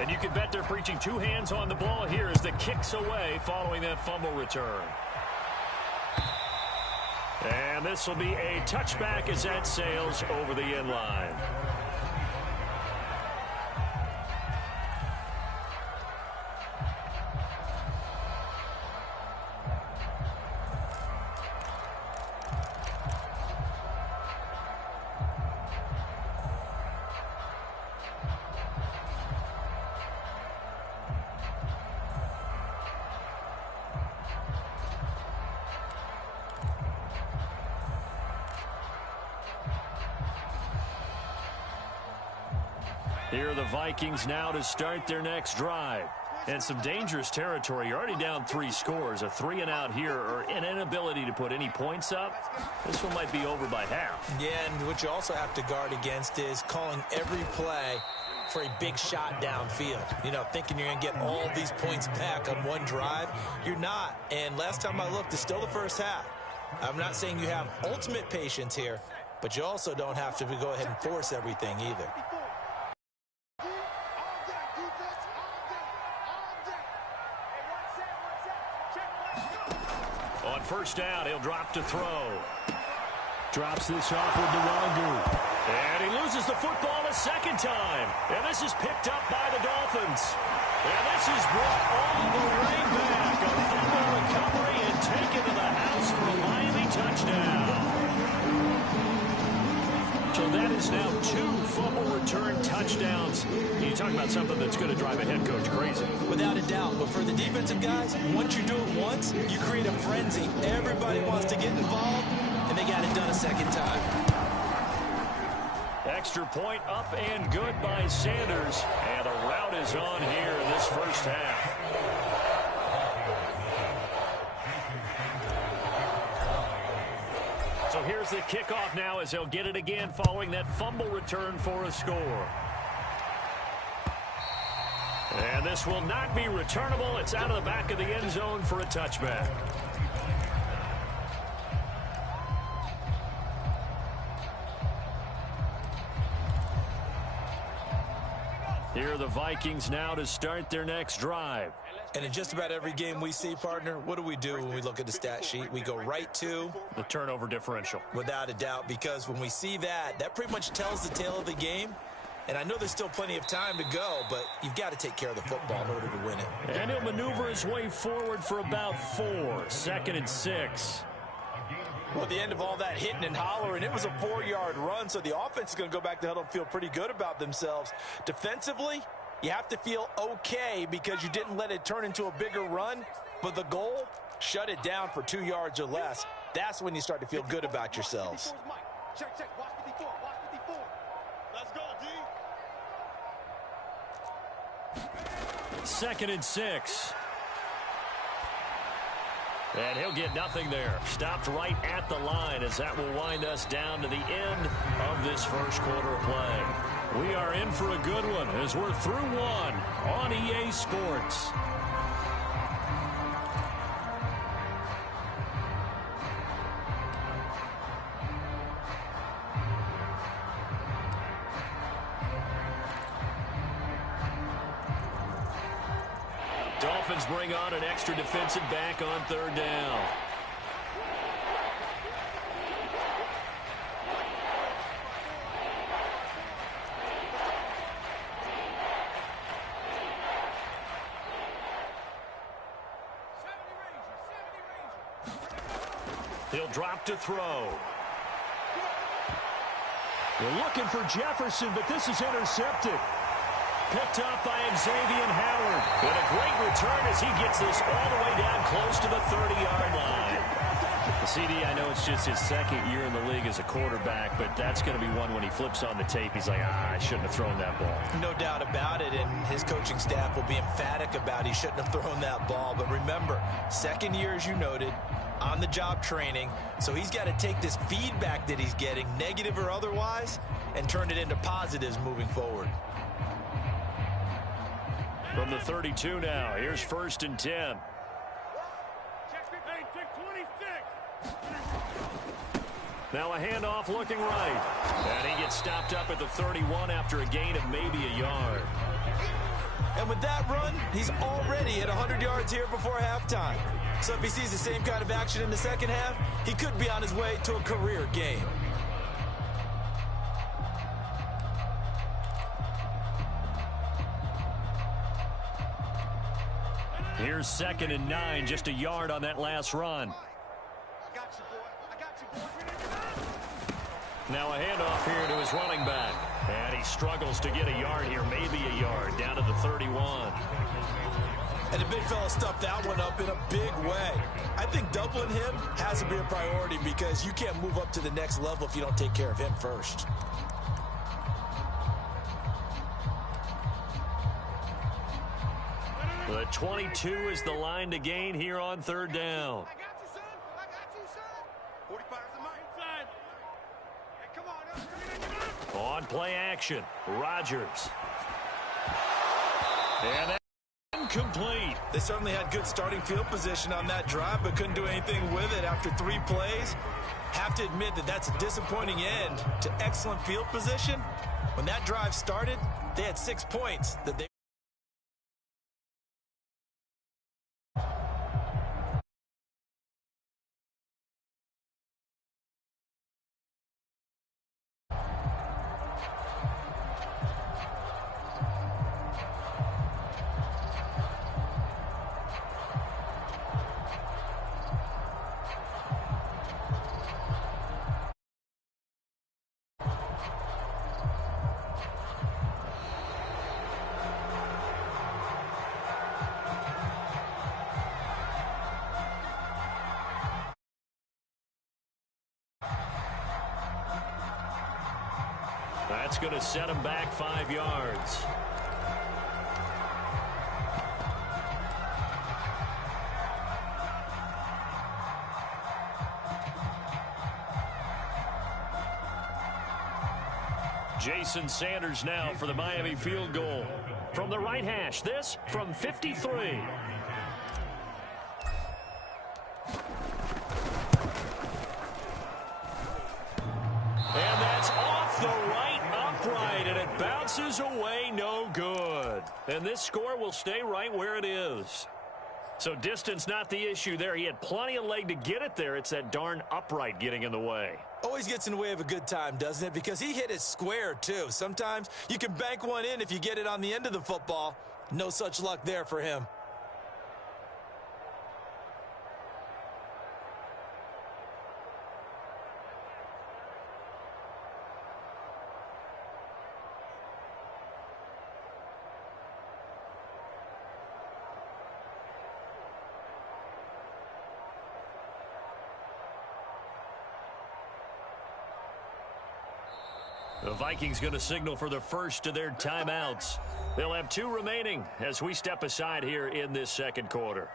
And you can bet they're preaching two hands on the ball here as the kick's away following that fumble return. And this will be a touchback as that sails over the end line. Here are the Vikings now to start their next drive. And some dangerous territory. You're already down 3 scores. A 3-and-out here or an inability to put any points up. This one might be over by half. Yeah, and what you also have to guard against is calling every play for a big shot downfield. You know, thinking you're going to get all these points back on one drive. You're not. And last time I looked, it's still the first half. I'm not saying you have ultimate patience here, but you also don't have to go ahead and force everything either. On first down, he'll drop to throw. Drops this off with Nwangu. And he loses the football a second time. And this is picked up by the Dolphins. And this is brought all the way back. A fumble recovery and taken to the house for a Miami touchdown. So that is now 2 fumble return touchdowns. You talk about something that's going to drive a head coach crazy. Without a doubt. But for the defensive guys, once you do it once, you create a frenzy. Everybody wants to get involved, and they got it done a second time. Extra point up and good by Sanders. And the route is on here in this first half. So here's the kickoff now as they'll get it again following that fumble return for a score. And this will not be returnable. It's out of the back of the end zone for a touchback. Here are the Vikings now to start their next drive. And in just about every game we see, partner, what do we do when we look at the stat sheet? We go right to the turnover differential. Without a doubt, because when we see that, that pretty much tells the tale of the game. And I know there's still plenty of time to go, but you've got to take care of the football in order to win it. And he'll maneuver his way forward for about 4. 2nd and 6. Well, at the end of all that hitting and hollering, it was a 4-yard run, so the offense is going to go back to huddle and feel pretty good about themselves. Defensively, you have to feel okay because you didn't let it turn into a bigger run, but the goal, shut it down for 2 yards or less. That's when you start to feel good about yourselves. Check, watch 54, watch 54. Let's go, D. 2nd and 6. And he'll get nothing there. Stopped right at the line as that will wind us down to the end of this first quarter of play. We are in for a good one as we're through one on EA Sports. Dolphins bring on an extra defensive back on 3rd down. He'll drop to throw. They're looking for Jefferson, but this is intercepted. Picked up by Xavier Howard. And a great return as he gets this all the way down close to the 30-yard line. CD, I know it's just his 2nd year in the league as a quarterback, but that's going to be one when he flips on the tape. He's like, I shouldn't have thrown that ball. No doubt about it, and his coaching staff will be emphatic about he shouldn't have thrown that ball. But remember, 2nd year, as you noted, on-the-job training, so he's got to take this feedback that he's getting, negative or otherwise, and turn it into positives moving forward. From the 32 now, here's 1st and 10. Now a handoff looking right. And he gets stopped up at the 31 after a gain of maybe a yard. And with that run, he's already at 100 yards here before halftime. So if he sees the same kind of action in the second half, he could be on his way to a career game. Here's 2nd and 9, just a yard on that last run. I got you, boy. I got you, boy. Now a handoff here to his running back. And he struggles to get a yard here, maybe a yard, down to the 31. And the big fella stuffed that one up in a big way. I think doubling him has to be a priority because you can't move up to the next level if you don't take care of him first. The 22 is the line to gain here on 3rd down. I got you, son. I got you, son. 45 is my inside. Hey, come on. On play action, Rodgers. And that's incomplete. They certainly had good starting field position on that drive, but couldn't do anything with it after 3 plays. Have to admit that that's a disappointing end to excellent field position. When that drive started, they had 6 points that they That's going to set him back 5 yards. Jason Sanders now for the Miami field goal. From the right hash, this from 53. And that's off the right upright, and it bounces away no good. And this score will stay right where it is. So distance not the issue there. He had plenty of leg to get it there. It's that darn upright getting in the way. always gets in the way of a good time, doesn't it? Because he hit it square, too. Sometimes you can bank one in if you get it on the end of the football. No such luck there for him. The Vikings going to signal for the first of their timeouts. They'll have 2 remaining as we step aside here in this second quarter.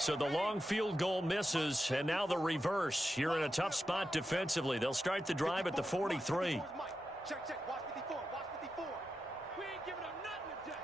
So the long field goal misses, and now the reverse. You're in a tough spot defensively. They'll start the drive at the 43. Check, check. Watch 54. Watch 54. We ain't giving up nothing today.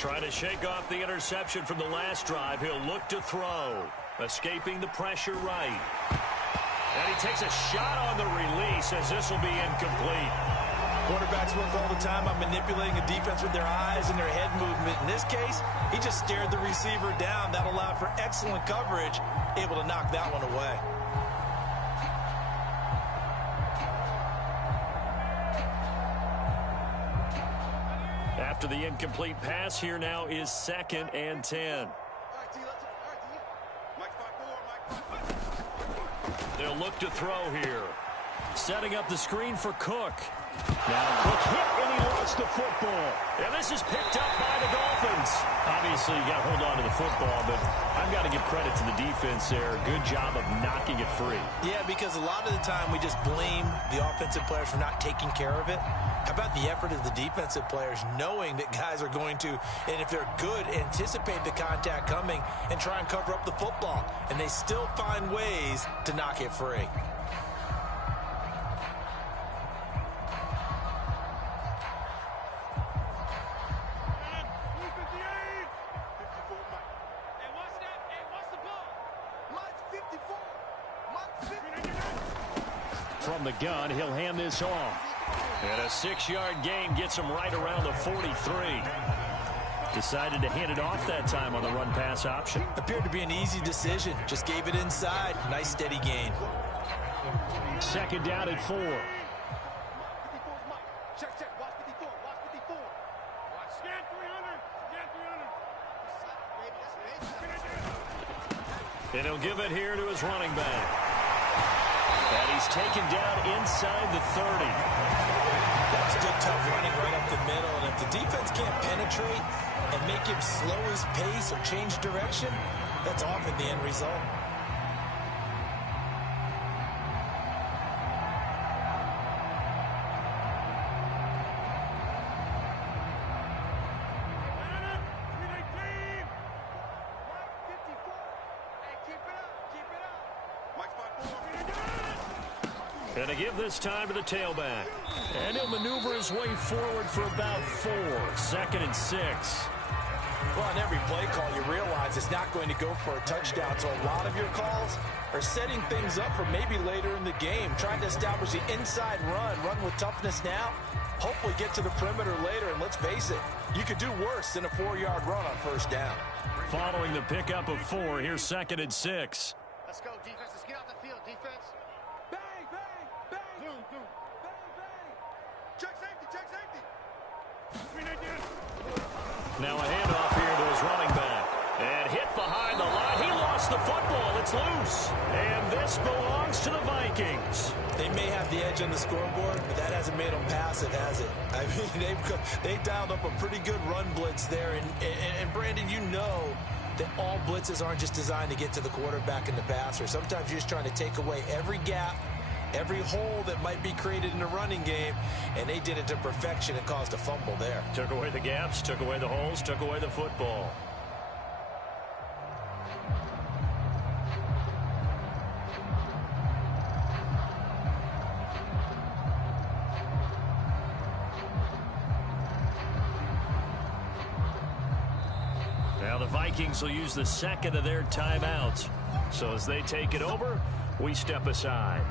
Trying to shake off the interception from the last drive. He'll look to throw. Escaping the pressure right. And he takes a shot on the release as this will be incomplete. Quarterbacks work all the time on manipulating a defense with their eyes and their head movement. In this case, he just stared the receiver down. That allowed for excellent coverage, able to knock that one away. After the incomplete pass, here now is 2nd and 10. They'll look to throw here. Setting up the screen for Cook. Now, quick hit, and he lost the football. And this is picked up by the Dolphins. Obviously, you got to hold on to the football, but I've got to give credit to the defense there. Good job of knocking it free. Yeah, because a lot of the time we just blame the offensive players for not taking care of it. How about the effort of the defensive players knowing that guys are going to, and if they're good, anticipate the contact coming and try and cover up the football. And they still find ways to knock it free. From the gun, he'll hand this off. And a 6-yard gain gets him right around the 43. Decided to hand it off that time on the run-pass option. Appeared to be an easy decision. Just gave it inside. Nice, steady gain. Second down at 4. Check, watch 54, watch 54. Watch, scan 300, And he'll give it here to his running back. And he's taken down inside the 30. That was good, tough running right up the middle. And if the defense can't penetrate and make him slow his pace or change direction, that's often the end result. And to give this time to the tailback. And he'll maneuver his way forward for about 4. 2nd and 6. Well, on every play call, you realize it's not going to go for a touchdown. So a lot of your calls are setting things up for maybe later in the game, trying to establish the inside run with toughness now, hopefully get to the perimeter later. And let's face it, you could do worse than a 4-yard run on first down. Following the pickup of 4, here's 2nd and 6. Let's go, defense. Let's get out the field, defense. Bang, bang, bang. Zoom. Bang, bang. Check safety. Now a handoff here to his running back. And hit behind the line. He lost the football. It's loose. And this belongs to the Vikings. They may have the edge on the scoreboard, but that hasn't made them passive, has it? I mean, they dialed up a pretty good run blitz there. And Brandon, you know that all blitzes aren't just designed to get to the quarterback and the passer. Sometimes you're just trying to take away every gap, every hole that might be created in the running game, and they did it to perfection and caused a fumble there. Took away the gaps, took away the holes, took away the football. Now the Vikings will use the second of their timeouts. So as they take it over, we step aside.